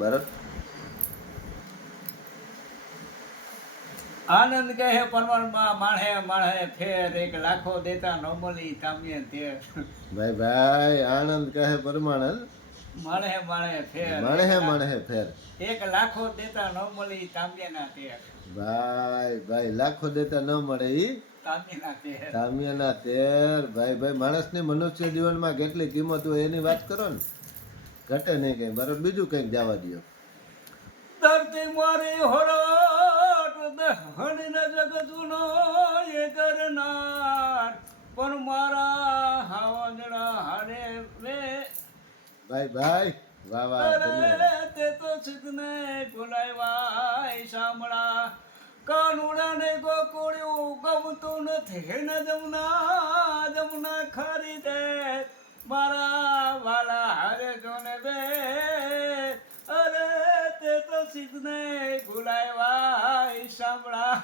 ભરત આનંદ કહે પરમાણમાં માણે માણે ફેર એક લાખો દેતા ન મળી તામ્ય તેર. ભાઈ ભાઈ આનંદ કહે પરમાણ માણે માણે ફેર માણે ફેર એક લાખો દેતા ન મળી તામ્યના તેર. ભાઈ ભાઈ લાખો દેતા ન મળે ઈ તામ્યના તેર. તામ્યના તેર. ભાઈ ભાઈ માણસની મનુષ્ય જીવનમાં કેટલી કિંમત હોય એની વાત કરો ને, ઘટે નહીં કઈ. બરાબર, બીજું કંઈક જવા દો. ધરતી મારી હોરાટ હણીને જગતનો એ કરનાર પણ મારા હાવજડા હારે રે. ભાઈ ભાઈ વાહ વાહ, ધન્યવાદ. અરે તે તો સિદ્ધને બોલાવ્યા સાંભળા કાનુડાને ગોકુળ્યું ગમતું નથી ને જમના જમના ખરી દે મારા વાલા હારે જોને બે. અરે તે તો સિદ્ધને બોલાવ્યા સાંભળા.